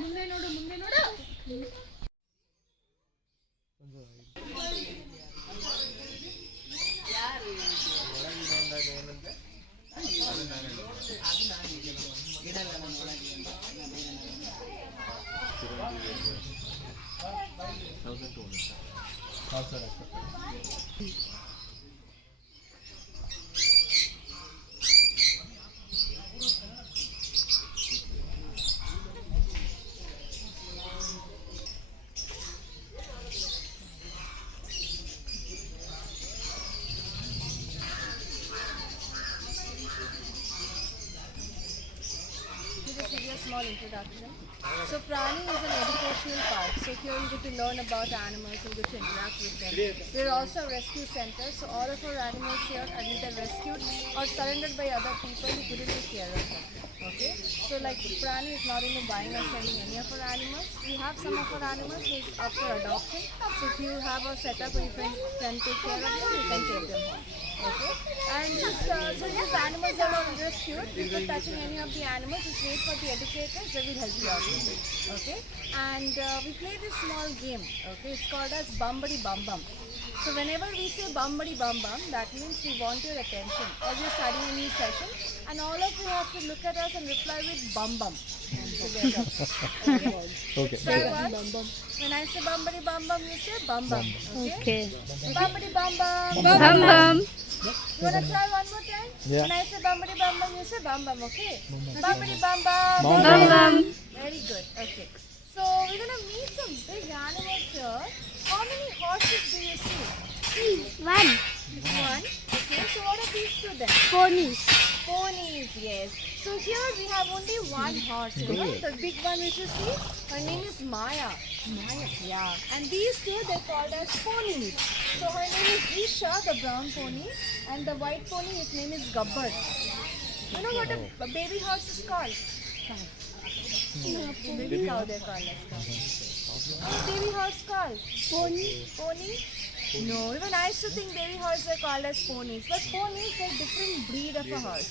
ಮುಂದೆ ನೋಡು ಮುಂದೆ ನೋಡು. Small introduction. So Prani is an educational park. So here you get to learn about animals and get to interact with them. We're also a rescue center. So all of our animals here are either rescued or surrendered by other people who couldn't take care of them. Okay. So like Prani is not into buying or selling any of our animals. We have some of our animals who is up for adoption. So if you have a setup where you can take care of them, you can take them home. Okay, and since these animals are not rescued, before touching any of the animals, just wait for the educators, they will help you out with it. Okay, and we play this small game. Okay, it's called as Bumbadi Bum Bum. So whenever we say Bumbadi Bum Bum, that means we want your attention. Or you're studying a new session, and all of you have to look at us and reply with Bum Bum together. Okay. Try once. When I say Bumbadi Bum Bum, you say Bum Bum. Okay. Bumbadi Bum Bum. Bum bum. You wanna try one more time? Yeah. When I say Bumbadi Bum Bum, you say Bum Bum. Okay. Bumbadi Bum Bum. Bum bum. Very good. Okay. So we're gonna meet some big animals here. How many horses do you see? One. One. Okay. So what are these two then? Ponies. Ponies. Yes. So here we have only one horse. You know the big one which you see. Her name is Maya. Maya. Yeah. And these two they're called as ponies. So her name is Isha, the brown pony, and the white pony, his name is Gabbar. You know what a baby horse is called? Baby cow they're called as cow. What baby horse called? Pony. Pony? No, even I used to think baby horses are called as ponies. But ponies are different breed of a horse.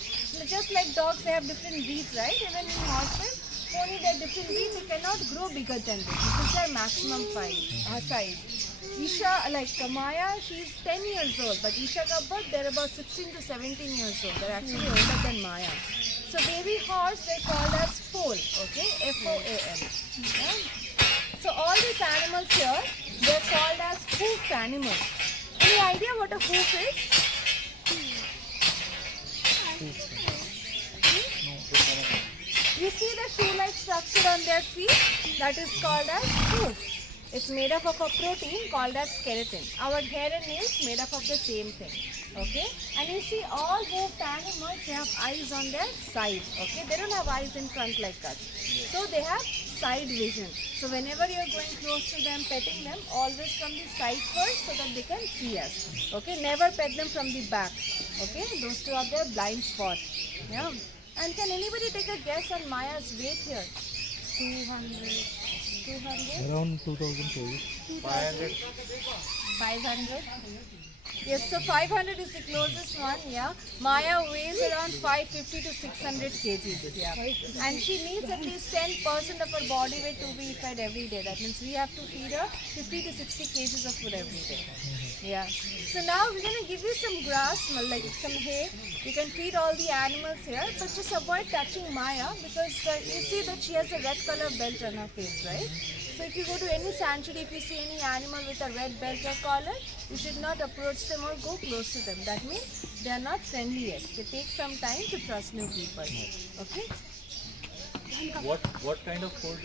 Just like dogs, they have different breeds, right? Even in horses, pony they're different breeds. They cannot grow bigger than this. This is their maximum size. Isha, like Maya, she's 10 years old. But Isha Gabbar, they're about 16 to 17 years old. They're actually older than Maya. So baby horse, they're called as foal. Okay, F-O-A-L. Yeah? So all these animals here, they're called as hoofed animals. Any idea what a hoof is? You see the shoe-like structure on their feet? That is called as hoof. It's made up of a protein called as keratin. Our hair and nails made up of the same thing. Okay? And you see all hoofed animals, they have eyes on their side. Okay? They don't have eyes in front like us. So they have side vision. So whenever you're going close to them, petting them, always from the side first so that they can see us. Okay? Never pet them from the back. Okay? Those two are their blind spot. Yeah. And can anybody take a guess on Maya's weight here? 200. 200? Around 2000 kg. 500? Yes, so 500 is the closest one, yeah. Maya weighs around 550 to 600 kgs, yeah. And she needs at least 10% of her body weight to be fed every day. That means we have to feed her 50 to 60 kgs of food every day. Yeah. So now we're going to give you some grass, like some hay. You can feed all the animals here, but just avoid touching Maya because you see that she has a red color belt on her face, right? So if you go to any sanctuary, if you see any animal with a red belt or collar, you should not approach them or go close to them. That means they are not friendly yet. They take some time to trust new people. Okay? What kind of food?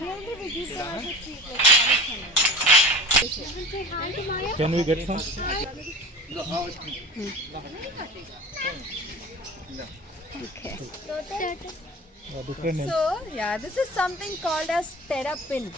Mainly we give them as a treat, like cabbage. Can we get some? Different name. So, yeah, this is something called as terrapin.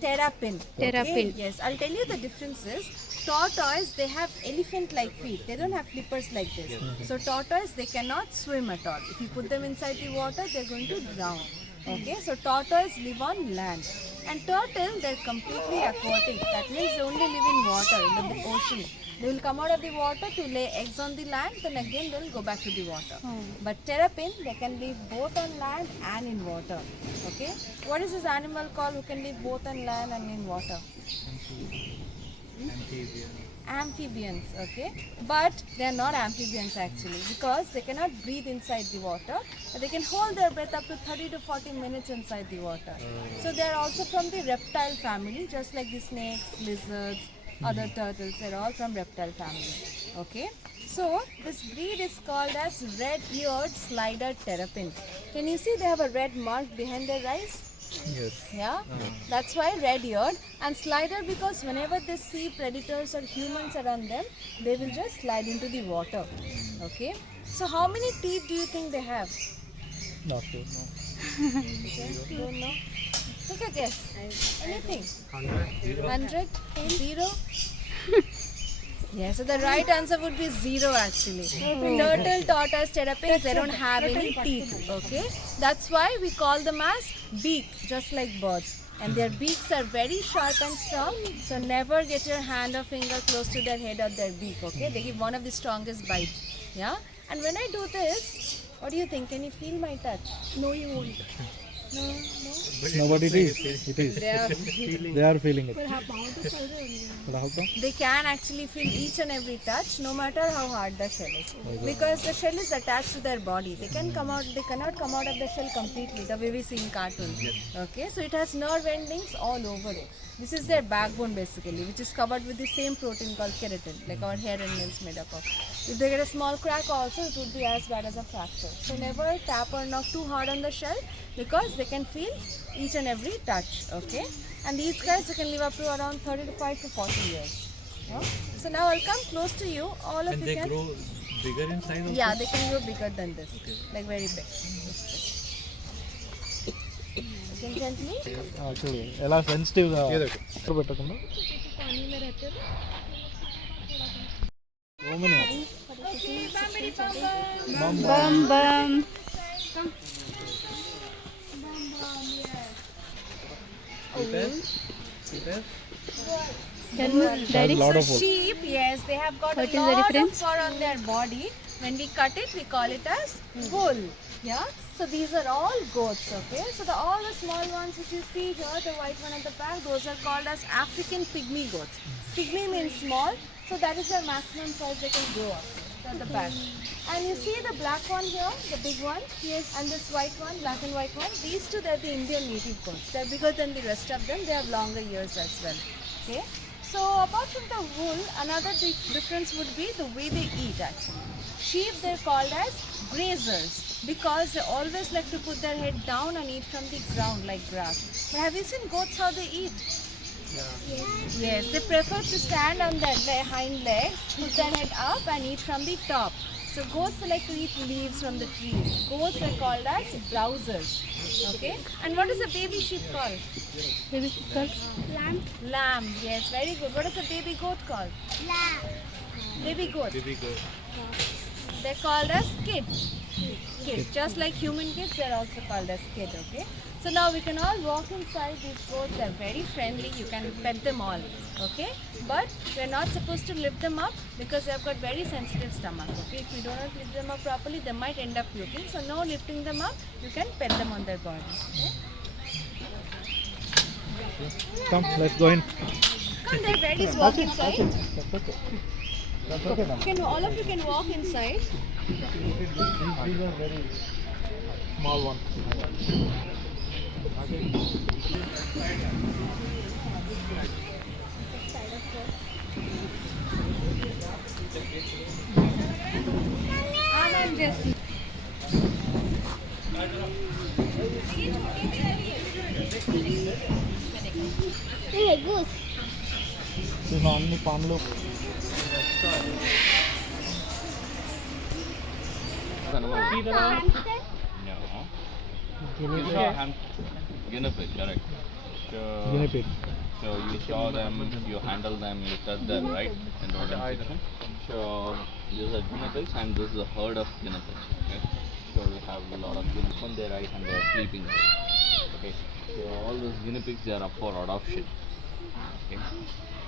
Terrapin. Terrapin. Yes, I'll tell you the differences. Tortoise, they have elephant-like feet. They don't have flippers like this. So tortoise, they cannot swim at all. If you put them inside the water, they're going to drown. Okay, so tortoise live on land. And turtle, they're completely aquatic. That means they only live in water, in the ocean. They will come out of the water to lay eggs on the land, then again they will go back to the water. But terrapin, they can live both on land and in water. Okay? What is this animal called who can live both on land and in water? Amphibians, okay? But they are not amphibians actually because they cannot breathe inside the water. But they can hold their breath up to 30 to 40 minutes inside the water. So they are also from the reptile family, just like the snakes, lizards, other turtles. They are all from reptile family. Okay? So this breed is called as red-eared slider terrapin. Can you see they have a red mark behind their eyes? Yes. Yeah, that's why red-eared and slider because whenever they see predators or humans around them, they will just slide into the water. Okay. So how many teeth do you think they have? Not sure. Okay. Don't know. Take a guess. Anything? 100? 0? Yeah, so the right answer would be 0 actually. Turtle, tortoise, terrapins, they don't have any teeth, okay? That's why we call them as beak, just like birds. And their beaks are very sharp and strong, so never get your hand or finger close to their head or their beak, okay? They give one of the strongest bites, yeah? And when I do this, what do you think? Can you feel my touch? No, you won't. No, no. No, but it is. It is. They are feeling. They are feeling it. They can actually feel each and every touch, no matter how hard the shell is, because the shell is attached to their body. They can come out. They cannot come out of the shell completely, the way we see in cartoons. Okay, so it has nerve endings all over it. This is their backbone basically, which is covered with the same protein called keratin, like our hair and nails made up of. If they get a small crack also, it would be as bad as a fracture. So never tap or knock too hard on the shell because they can feel each and every touch, okay? And these guys, they can live up to around 35 to 40 years. Yeah? So now I'll come close to you. All of And you they can... grow bigger in size also? Yeah, they can grow bigger than this, like very big. You can gently... actually ఎలా సెన్సిటివ్గా పెట్టకుండా Okay, bambidi bam bam. Bum bum. Tell me, Daddy. lot So of wool. sheep, yes, they have got What a is the lot of difference? fur on their body. When we cut it, we call it as wool. Yeah. So these are all goats. Okay. So all the small ones which you see here, the white one at the back, those are called as African pygmy goats. Pygmy means small. So that is the maximum size they can grow up at the back. And you see the black one here, the big one, yes, and this white one, black and white one. These two, they're the Indian native goats. They're bigger than the rest of them. They have longer ears as well. Okay. So apart from the wool, another difference would be the way they eat actually. Sheep, they're called as grazers because they always like to put their head down and eat from the ground like grass. But have you seen goats how they eat? Yes, they prefer to stand on their hind legs, put their head up and eat from the top. So goats like to eat leaves from the trees. Goats are called as browsers. Okay. And what is a baby sheep called? Baby girl. Lamb. Yes, very good. What is a baby goat called? Lamb. Baby goat. Baby goat. They're called as kid. Kid. Just like human kids, they're also called as kid. Okay. So now we can all walk inside. These goats are very friendly. You can pet them all, okay? But we're not supposed to lift them up because they've got very sensitive stomach, okay? If you do not lift them up properly, they might end up puking. So no lifting them up. You can pet them on their body, okay? Come, let's go in. Come, they're ready to walk inside. That's okay. That's okay, ma'am. All of you can walk inside. These are very small ones. I'm just. So అన్ని పాములు Guinea pig, correct. guinea pig. So you saw them, you handle them, you touch them, right? In rodent section. So these are guinea pigs and this is a herd of guinea pigs. Okay? So we have a lot of guinea pigs on their eyes and they are sleeping there. Okay. So all those guinea pigs they are up for adoption. Okay.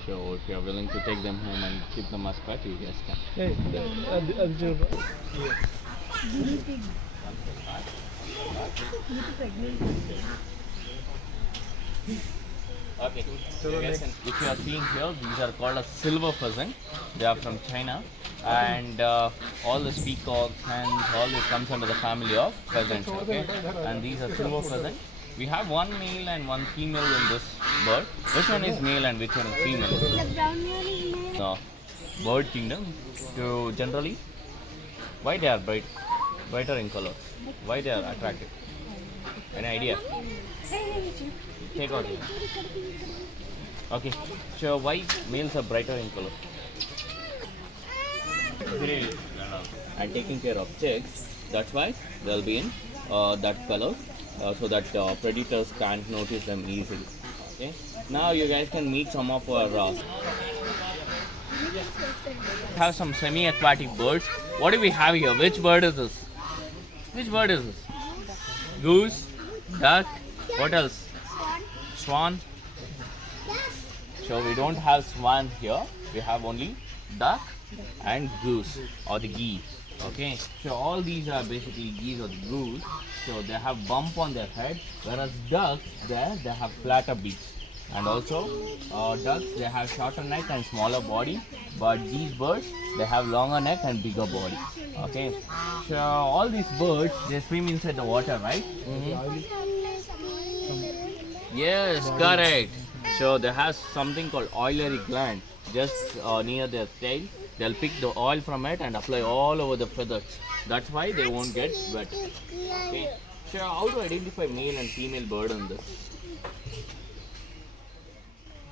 So if you are willing to take them home and keep them as pet, you guys can. Hey, అది చూడు. Okay. So if you are seeing here, these are called as silver pheasant. They are from China, and all the peacocks and all this comes under the family of pheasants. Okay, and these are silver pheasant. We have one male and one female in this bird. Which one is male and which one is female? The brown one is male. Bird kingdom. So generally, why they are brighter in color? Why they are attractive? Any idea? Take out here. Okay. So why males are brighter in color? And taking care of chicks. That's why they'll be in that color, so that predators can't notice them easily. Okay. Now you guys can meet some of our. Have some semi-aquatic birds. What do we have here? Which bird is this? Which bird is this? Goose, duck. What else? Swan. So we don't have swan here. We have only duck and goose or the geese. Okay. So all these are basically geese or the goose. So they have bump on their head, whereas ducks they have flatter beaks. And also ducks they have shorter neck and smaller body, but these birds they have longer neck and bigger body. Okay. So all these birds they swim inside the water, right? Yes, correct. So they have something called oilary gland just near their tail. They'll pick the oil from it and apply all over the feathers. That's why they won't get wet. Okay. So how to identify male and female bird in this?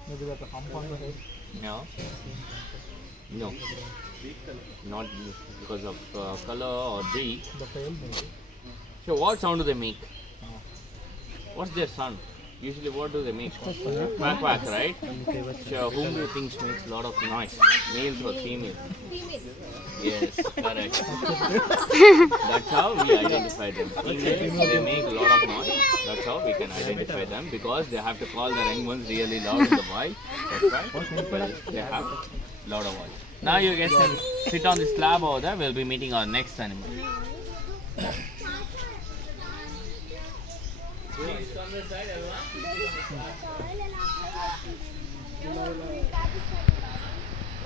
Maybe that's a hump on the head. No. No. Not because of color or beak. The tail maybe. So what sound do they make? What's their sound? Usually what do they make? Quack quack, right? So whom do you think makes a lot of noise? Males or females? Yes, correct. That's how we identify them. Females, they make a lot of noise. That's how we can identify them because they have to call their young ones really loud in the voice. That's right. They have louder voice. Now you guys can sit on the slab over there. We'll be meeting our next animal. Please come this side, everyone.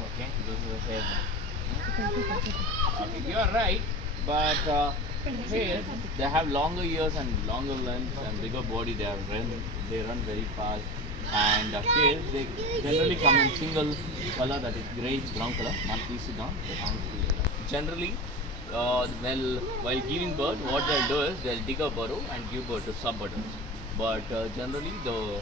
Okay, this is a hair. Okay, you are right, but here they have longer ears and longer length and bigger body. They run very fast, and here they generally come in single color, that is greyish brown color. Now please sit down. Generally, while giving birth, what they'll do is they'll dig a burrow and give birth to sub adults. But generally, the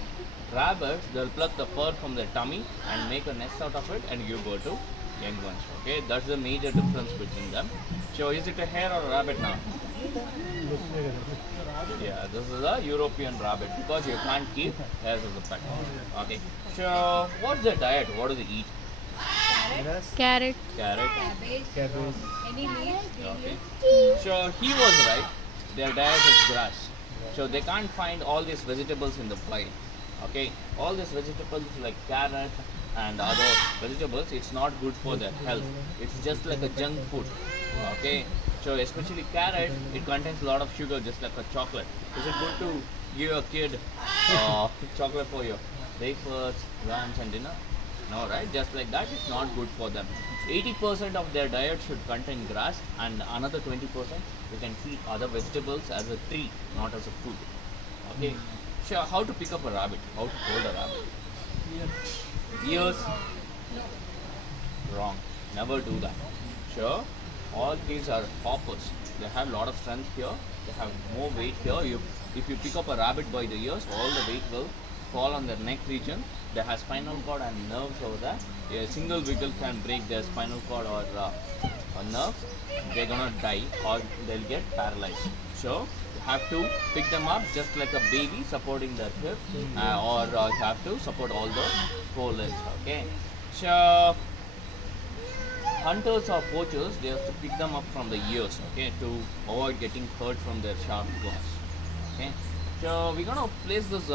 rabbits they'll pluck the fur from their tummy and make a nest out of it and give birth to young ones. Okay, that's the major difference between them. So, is it a hare or a rabbit now? Yeah, this is a European rabbit because you can't keep hares as a pet. Okay. So, what's their diet? What do they eat? Carrot. Carrot. Any leaves? Okay. So he was right. Their diet is grass. So they can't find all these vegetables in the wild. Okay, all these vegetables like carrot and other vegetables, it's not good for their health. It's just like a junk food. Okay, so especially carrot, it contains a lot of sugar, just like a chocolate. Is it good to give a kid chocolate for your breakfast, lunch, and dinner? No, right? Just like that, it's not good for them. 80% of their diet should contain grass, and another 20% we can feed other vegetables as a tree, not as a food. Okay. Sure. How to pick up a rabbit? How to hold a rabbit? Ears. Wrong. Never do that. Sure. All these are hoppers. They have a lot of strength here. They have more weight here. If you pick up a rabbit by the ears, all the weight will fall on their neck region. They have spinal cord and nerves over there. A single wiggle can break their spinal cord or nerves. They're gonna die or they'll get paralyzed. So you have to pick them up just like a baby supporting their hip, or you have to support all the four legs. Okay. So hunters or poachers, they have to pick them up from the ears. Okay, to avoid getting hurt from their sharp claws. Okay. So we're gonna place this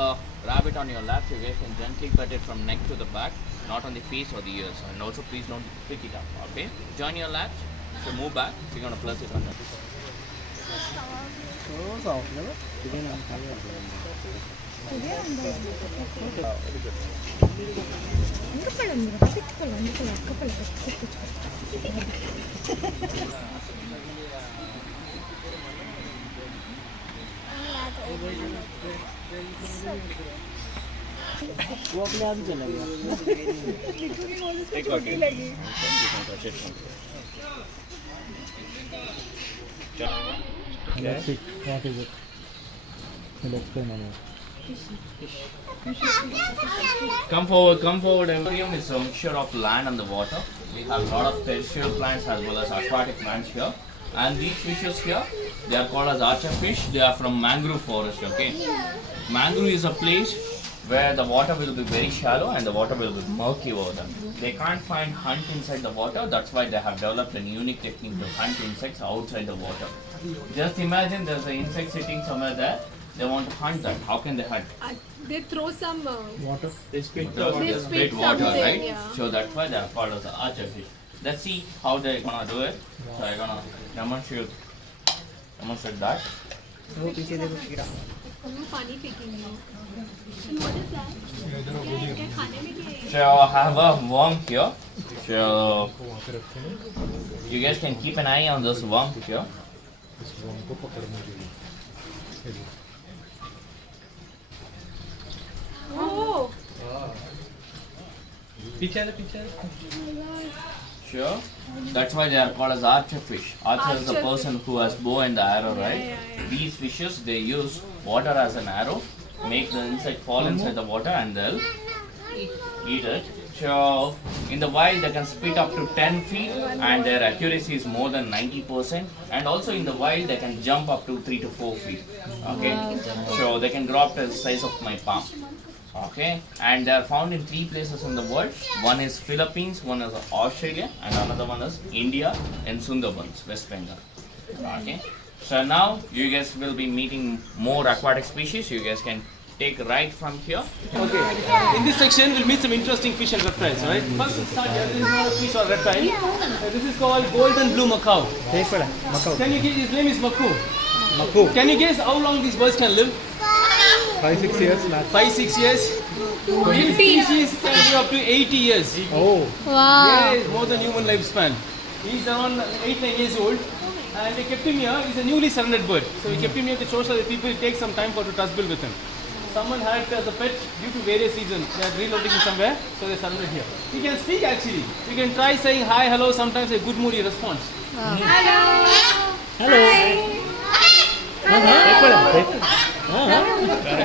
rabbit on your lap. So you guys can gently pet it from neck to the back, not on the face or the ears. And also please don't pick it up. Okay. Join your laps. So move back. We're gonna place it on your. वो अपने आप ही चला गया Take out it. You can touch it from here. Pick. What is it? We'll explain on it. Come forward, come forward. Aquarium is a mixture of land and the water. We have a lot of terrestrial plants as well as aquatic plants here. And these fishes here, they are called as archer fish. They are from mangrove forest, okay? Mangrove is a place where the water will be very shallow and the water will be murky over them. They can't find hunt inside the water. That's why they have developed a unique technique to hunt insects outside the water. Just imagine there's an insect sitting somewhere there. They want to hunt that. How can they hunt? They throw some. Water. They spit They spit water, something, right? yeah. So that's why they are called as the archer fish. Let's see how they're gonna do it. So I'm gonna demonstrate that. पानी फेंकेंगे. What is that? क्या खाने में क्या है? So I have a worm here. So you guys can keep an eye on this worm here. Oh. Sure. That's why they are called as archer fish. Archer is a Archer person who has bow and the arrow, right? yeah. These fishes, they use water as an arrow, make the insect fall inside the water and they'll eat it. So in the wild they can spit up to 10 feet and their accuracy is more than 90%. And also in the wild they can jump up to 3 to 4 feet. Okay. So they can grow up to the size of my palm. Okay, and they are found in 3 places in the world. One is Philippines, one is Australia, and another one is India and Sundarbans, West Bengal. Okay, so now you guys will be meeting more aquatic species. You guys can take right from here. Okay. In this section, we'll meet some interesting fish and reptiles, right? First, we'll start here. This is not a fish or reptile. This is called golden blue macaw. Can you guess? His name is Maku. Maku. Can you guess how long these birds can live? 5-6 years. 5-6 years. This species can live up to 80 years. Oh. Wow. Yeah, more than human lifespan. He's around 8-9 years old. And we kept him here. He's a newly surrendered bird. So we kept him here to show so that people take some time for to touch bill with him. Someone had as a pet due to various reasons. They are reloading him somewhere, so they surrendered here. He can speak actually. You can try saying hi, hello. Sometimes a good mood he responds.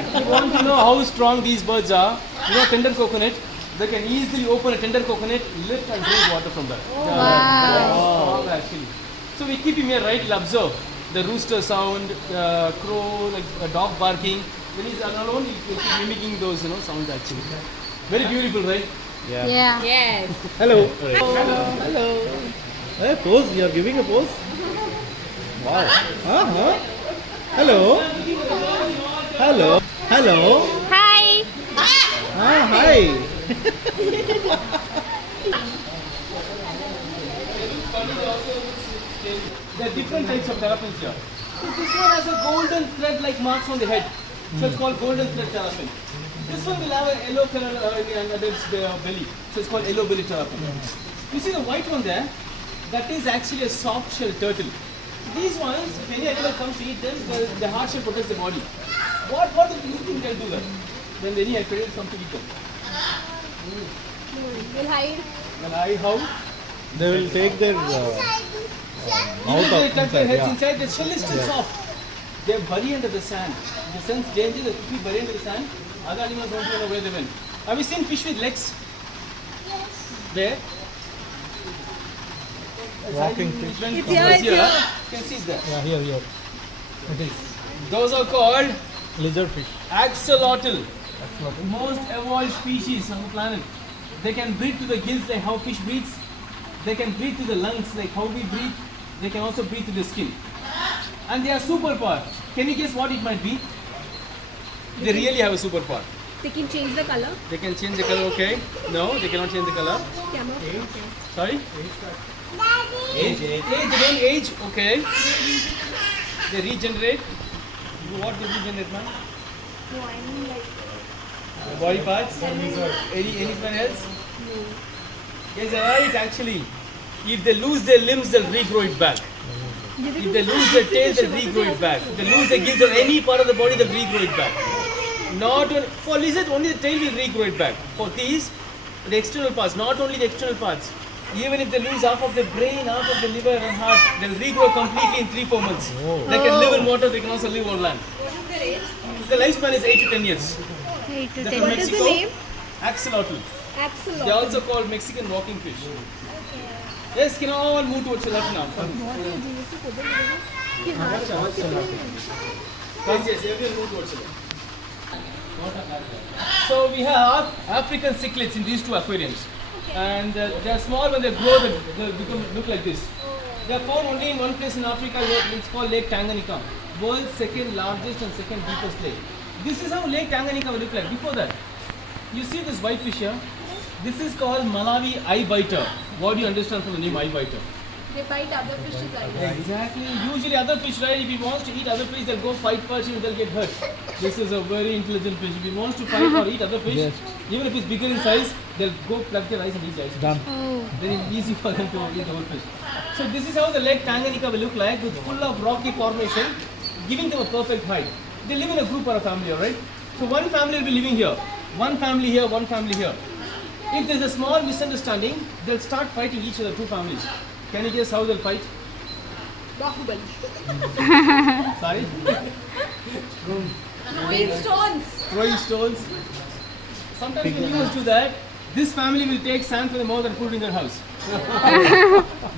If you want to know how strong these birds are, you know tender coconut. They can easily open a tender coconut, lift and drink water from that. Strong actually. So we keep him here, right? He'll observe the rooster sound, crow, like a dog barking. When he's alone, he'll keep mimicking those, sounds actually. Very beautiful, right? Yeah. Yes. Hello. Hello. Hey, pose. You are giving a pose. Wow. Hello. Hello. Hello. Hi. Ah, hi. There are different types of terrapins here. So this one has a golden thread like marks on the head. So it's called golden thread terrapin. This one will have a yellow color under its belly. So it's called yellow belly terrapin. You see the white one there? That is actually a soft shell turtle. These ones, if any animal comes to eat them, the hard shell protects the body. What do you think they'll do that? When any predator comes to eat them? We'll hide. Well, how? They will take their Even they tuck their heads inside, the shell is still soft. They bury under the sand. The sense danger, they quickly bury under the sand. Other animals don't even know where they went. Have you seen fish with legs? Where? walking fish. It's here, it's here. You can see it there. Yeah, here. It is Those are called lizard fish. axolotl. Axolotl. Most evolved species on the planet. They can breathe through the gills like how fish breathes. They can breathe through the lungs like how we breathe. They can also breathe through the skin. And they are superpower. Can you guess what it might be? They really have a superpower. They can change the color. They can change the color, okay? No, they cannot change the color. Camera. Sorry? Age. They don't age, okay. They regenerate. What they regenerate, man? No, I mean like. Body parts? Anyone else? No. Yes, right, actually. If they lose their limbs, they'll regrow it back. If they lose their tail, they'll regrow it back. If they lose their gills or any part of the body, they'll regrow it back. Not only, for lizard, only the tail will regrow it back. For these, the external parts, not only the external parts. Even if they lose half of the brain, half of the liver and heart, they'll regrow completely in 3-4 months. They can live in water, they can also live on land. The lifespan is 8 to 10 years. 8 to They're 10. from What is the Mexico. name? Axolotl. Axolotl. They are also called Mexican walking fish. Yes, can all move towards the left now? Yes, everyone move towards the left. So we have African cichlids in these two aquariums. And they are small. When they grow, they become look like this. They are found only in one place in Africa. It's called Lake Tanganyika, world's second largest and second deepest lake. This is how Lake Tanganyika will look like. Before that, you see this white fish here. This is called Malawi eye biter. What do you understand from the name eye biter? They bite other fishes' eyes. Exactly. Usually other fish, right? If he wants to eat other fish, they'll go fight first and they'll get hurt. This is a very intelligent fish. If he wants to fight or eat other fish, even if it's bigger in size, they'll go plug their eyes and eat the eyes. Done. Very easy for them to eat the whole fish. So this is how the Lake Tanganyika will look like, with full of rocky formation, giving them a perfect height. They live in a group or a family, alright? So one family will be living here, one family here, one family here. If there's a small misunderstanding, they'll start fighting each other, two families. Can you guess how they'll fight? Bahubali. Sorry? Throwing stones. Throwing stones. Sometimes when humans do that, this family will take sand from the mouth and put it in their house.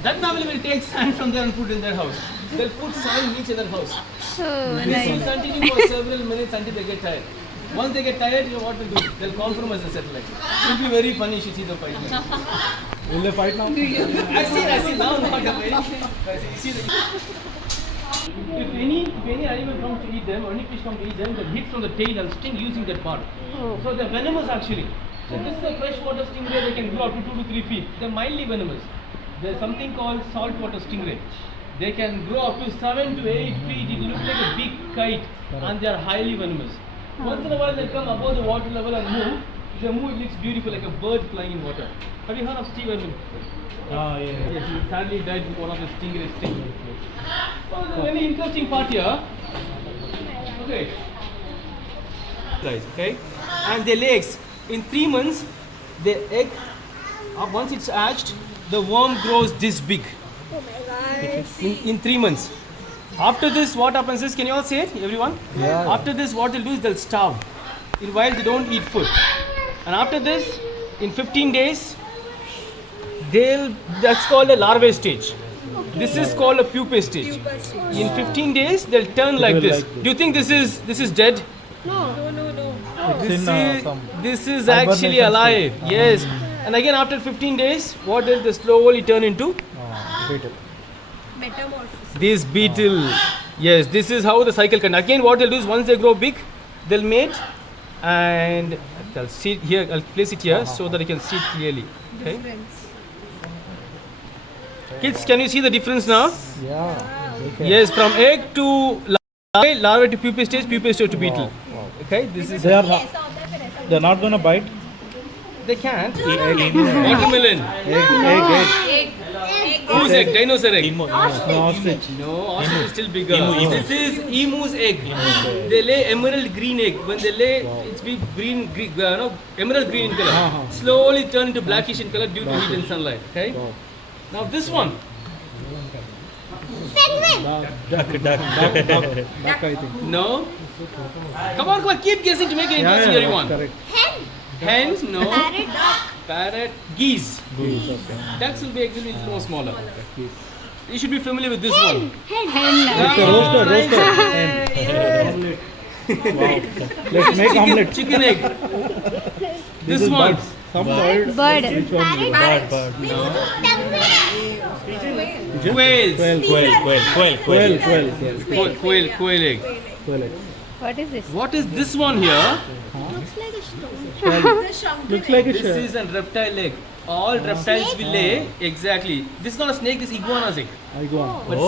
That family will take sand from there and put it in their house. They'll put sand in each other's house. This will continue for several minutes until they get tired. Once they get tired, you know what to do? They'll compromise and settle like it. It will be very funny if you see the fight. Will they fight now? I see now not a very. You see the, if any animal comes to eat them, or any fish comes to eat them, they'll hit from the tail and sting using that part. So they're venomous actually. So this is a freshwater stingray. They can grow up to 2 to 3 feet. They're mildly venomous. There's something called saltwater stingray. They can grow up to 7 to 8 feet. It looks like a big kite, and they are highly venomous. Once in a while, they come above the water level and move. If they move, it looks beautiful, like a bird flying in water. Have you heard of Steve Irwin? Ah, yeah. Yes, he sadly died with one of his stingray stings. Well, there's a very interesting part here. Okay. Okay. And their legs. In 3 months, the egg, once it's hatched, the worm grows this big. Oh my god. In 3 months. After this, what happens is, can you all say it, everyone? Yeah. After this, what they'll do is they'll starve. While they don't eat food. And after this, in 15 days, that's called a larvae stage. This is called a pupae stage. In 15 days, they'll turn like will this. like this. Do you think this is dead? No. This is actually hibernation alive. stage. Yes. And again, after 15 days, what does they slowly turn into? Beetle. Metamorphosis. This beetle. Yes, this is how the cycle can. Again, what they'll do is once they grow big, They'll mate and I'll sit here. I'll place it here so that you can see it clearly. Okay. Kids, can you see the difference now? Yeah. Yes, from egg to larvae to pupa stage to beetle. Okay, this is They're not gonna bite. they can't. Watermelon. Egg. Whose egg? Dinosaur egg. No, ostrich. No, ostrich is still bigger. This is emu's egg. They lay emerald green egg. When they lay, it's big green, emerald green in color. Slowly turn into blackish in color due to heat and sunlight. Okay. Now this one. Duck, I think. No. Come on. Keep guessing to make it interesting, everyone. Correct. Hen? No. Parrot. Geese. Okay. Ducks will be actually a little more smaller. You should be familiar with this one. It's a roaster. Hen. Let's make omelette. Chicken egg. This is one. birds. Some bird. Bird. Which one is it? Bird. Quails. Quail egg. What is this? What is this one here? Looks like a This shell. is a reptile egg. All reptiles will lay exactly. This is not a snake. This is iguana's egg. I go on. But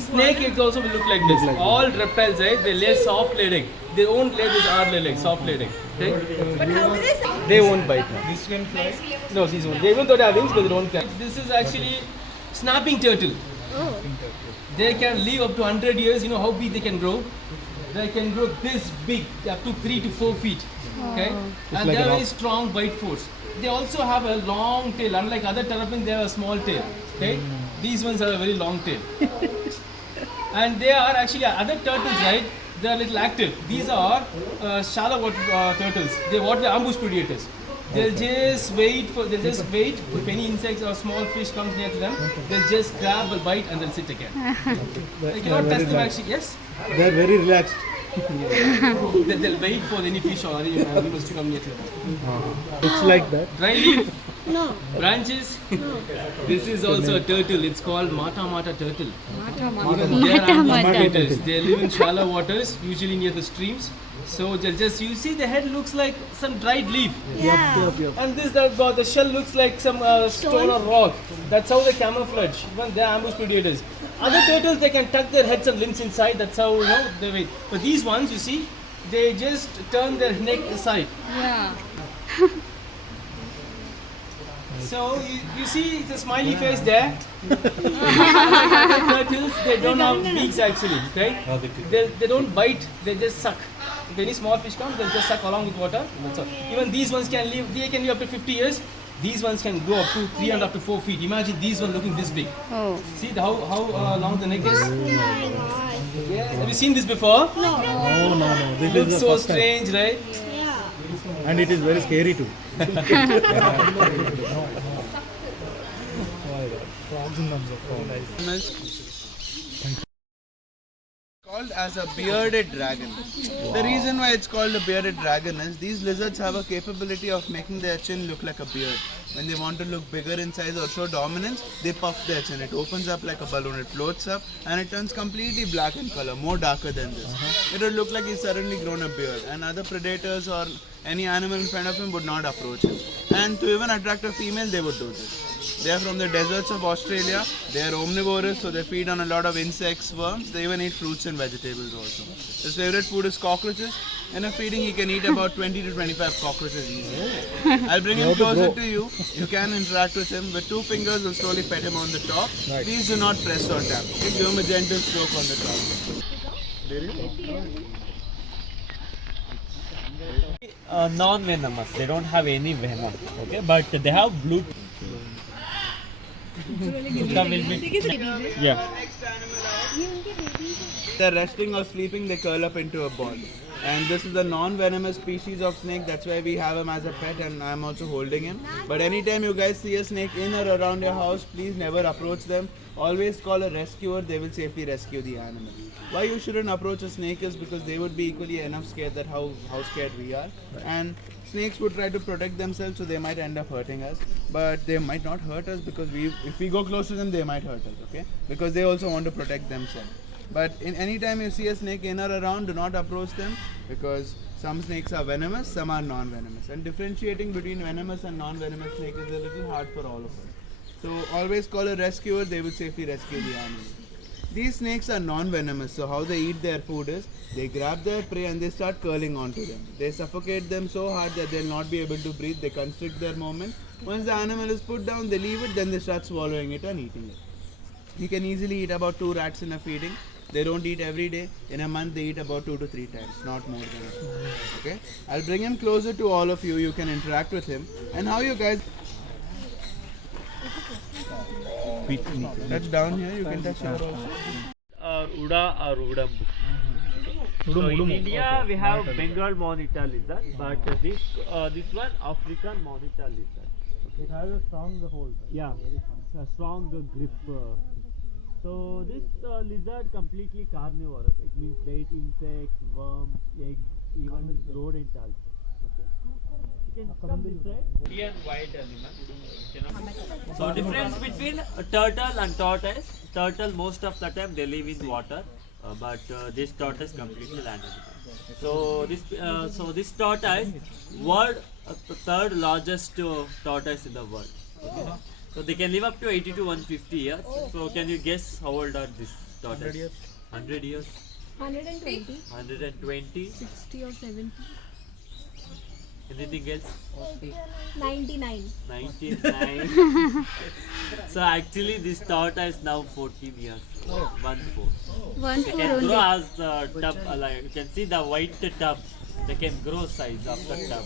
snake eggs also will look like this. All reptiles, right? They lay soft laid egg. They won't lay this hard laid egg, soft laid egg. Okay? But how will this? They won't bite now. These can fly? No, these won't. They even though they have wings, but they don't fly. This is actually snapping turtle. They can live up to 100 years. You know how big they can grow? They can grow this big, up to 3 to 4 feet. Okay? And they have very strong bite force. They also have a long tail. Unlike other terrapins, they have a small tail. Okay? These ones have a very long tail. And they are actually other turtles, right? They are a little active. These are shallow water turtles. They are the ambush predators. They'll just wait if any insects or small fish comes near to them. They'll just grab a bite and they'll sit again. They cannot touch them actually. Yes. They're very relaxed. They'll wait for any fish or any animals to come near to them. It's like that. Dry leaf. No. Branches. This is also a turtle. It's called mata turtle. Even they are ambush predators. They live in shallow waters, usually near the streams. So they'll just, you see the head looks like some dried leaf. Yup. And the shell looks like some stone or rock. That's how they camouflage. Even they are ambush predators. Other turtles, they can tuck their heads and limbs inside. That's how they wait. But these ones, you see, they just turn their neck aside. Yeah. So you see, it's a smiley face there. Other turtles, they don't have beaks actually. Okay? They don't bite. They just suck. If any small fish comes, they'll just suck along with water. That's all. Even these ones can live. They can live up to 50 years. These ones can grow up to 3 and up to 4 feet. Imagine these ones looking this big. Oh. See how long the neck is? Yeah. Have you seen this before? No. This Looks is the so first time. strange, right? And it is very scary too. Called as a bearded dragon. The reason why it's called a bearded dragon is these lizards have a capability of making their chin look like a beard. When they want to look bigger in size or show dominance, they puff their chin. It opens up like a balloon, it floats up and it turns completely black in color, more darker than this. It would look like he's suddenly grown a beard, and other predators or any animal in front of him would not approach him. And to even attract a female, they would do this. They are from the deserts of Australia. They are omnivorous, so they feed on a lot of insects, worms. They even eat fruits and vegetables also. His favorite food is cockroaches. In a feeding, he can eat about 20 to 25 cockroaches easily. I'll bring him closer to you. You can interact with him. With 2 fingers, we'll slowly pet him on the top. Please do not press or tap. Okay? Give him a gentle stroke on the top. Non-venomous. They don't have any venom. Okay, but they have blue. Yeah. They're resting or sleeping, they curl up into a ball. And this is a non-venomous species of snake. That's why we have him as a pet, and I'm also holding him. But anytime you guys see a snake in or around your house, please never approach them. Always call a rescuer. They will safely rescue the animal. Why you shouldn't approach a snake is because they would be equally enough scared that how scared we are. And snakes would try to protect themselves, so they might end up hurting us. But they might not hurt us because if we go close to them, they might hurt us. Okay? Because they also want to protect themselves. But in any time you see a snake in or around, do not approach them, because Some snakes are venomous, some are non-venomous. And differentiating between venomous and non-venomous snake is a little hard for all of us. So always call a rescuer, they will safely rescue the animal. These snakes are non-venomous, so how they eat their food is, they grab their prey and they start curling onto them. They suffocate them so hard that they'll not be able to breathe, they constrict their movement. Once the animal is put down, they leave it, then they start swallowing it and eating it. You can easily eat about 2 rats in a feeding. They don't eat every day. In a month, they eat about 2 to 3 times, not more than that. Okay? I'll bring him closer to all of you. You can interact with him. And how you guys touch down here, you can touch here also. Or Uda or Udambu. So in India we have Bengal monitor lizard, but this one African monitor lizard. It has a strong hold. Yeah, it's a strong grip. So this lizard completely carnivorous. It means they eat insects, worms, eggs, even rodent also. Okay. You can come this side. Indian white animal. So difference between turtle and tortoise. Turtle most of the time they live in water, but this tortoise completely land animal. So this tortoise, world third largest tortoise in the world. Okay. So they can live up to 80 to 150 years. So can you guess how old are these tortoises? 100 years. 120. 120. 60 or 70. Anything else? 99. 99. So actually this tortoise now 14 years. 1-4. They can grow as the tub alive. You can see the white tub. They can grow size of the tub.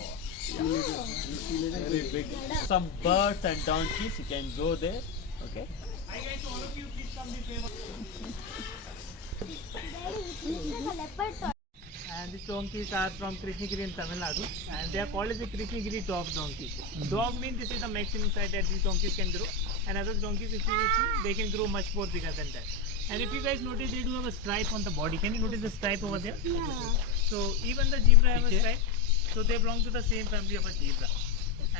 Very big. Some birds and donkeys, you can go there. Okay. Hi guys, all of you please come this way. And these donkeys are from Krishnagiri in Tamil Nadu, and they are called as the Krishnagiri dog donkeys. Dog means this is the maximum size that these donkeys can grow, and other donkeys, if you will see, they can grow much more bigger than that. And if you guys notice, they do have a stripe on the body. Can you notice the stripe over there? Yeah. So even the zebra have a stripe. So they belong to the same family of a zebra.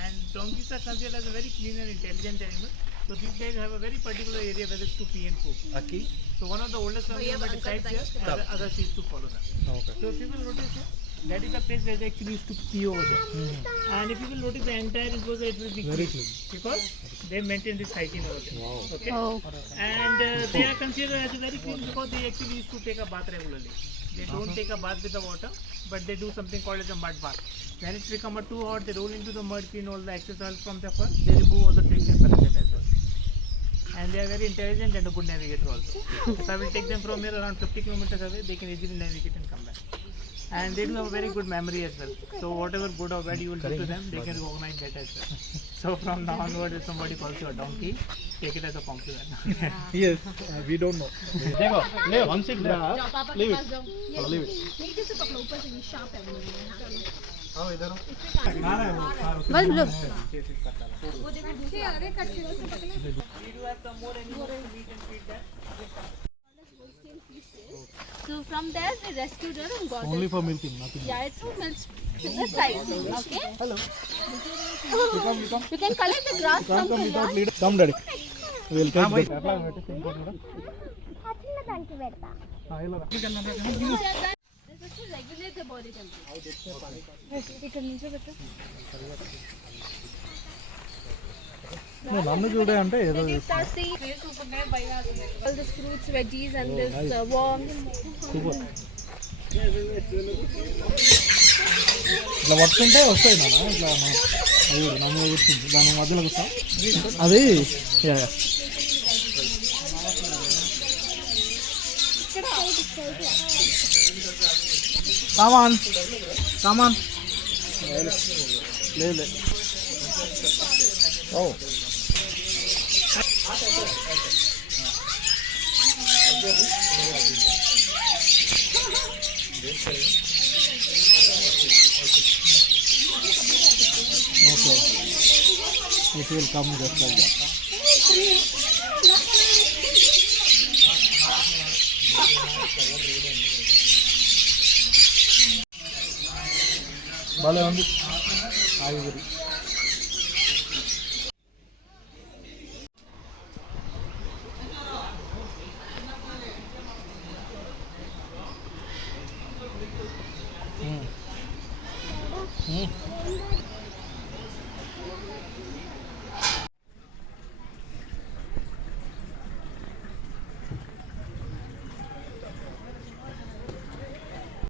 And donkeys are considered as a very clean and intelligent animal. So these guys have a very particular area where they to pee and poop. Okay. So one of the oldest family members decides here, and the others used to follow them. Okay. So if you will notice here, that is the place where they actually used to pee over there. And if you will notice, the entire enclosure it will be Very clean because they maintain this hygiene over there. Wow. Okay. Oh. And they are considered as very clean because they actually used to take a bath regularly. They don't take a bath with the water, but they do something called as a mud bath. When it's become too hot, they roll into the mud, clean all the excess oil from the fur. They remove all the tricks and parasites as well. And they are very intelligent and a good navigator also. If I will take them from here around 50 kilometers away, they can easily navigate and come back. And they do have a very good memory as well. So whatever good or bad you will do to them, they can recognize that as well. So from now onward, if somebody calls you a donkey, take it as a compliment. Yes, we don't know. देखो, ले once it grabs, leave it. Leave it. नहीं जैसे पकड़ो ऊपर से ये sharp है वो आओ इधर आओ. बस लो. We do have some more animals to meet and feed them. So from there we rescued her and got Only it. for milking, nothing. Yeah, it's for milk this size. Okay. Hello. You come. You can collect the grass from Come the without yard. leader. Come, daddy. We'll catch the. हाँ, ये लो. This is to regulate the body temperature. నన్ను చూడే అంటే ఏదో Then you start seeing all these fruits, veggies, and this worms. Super. ఇట్లా పట్టుకుంటే వస్తాయి నాన్న ఇట్లా అది నమ్మ కూర్చుంది దాని మధ్యలో కూర్చో అది కామాన్ లేదు ఓ okay it will come just like that భలే ఉంది ఆగిరి Mm.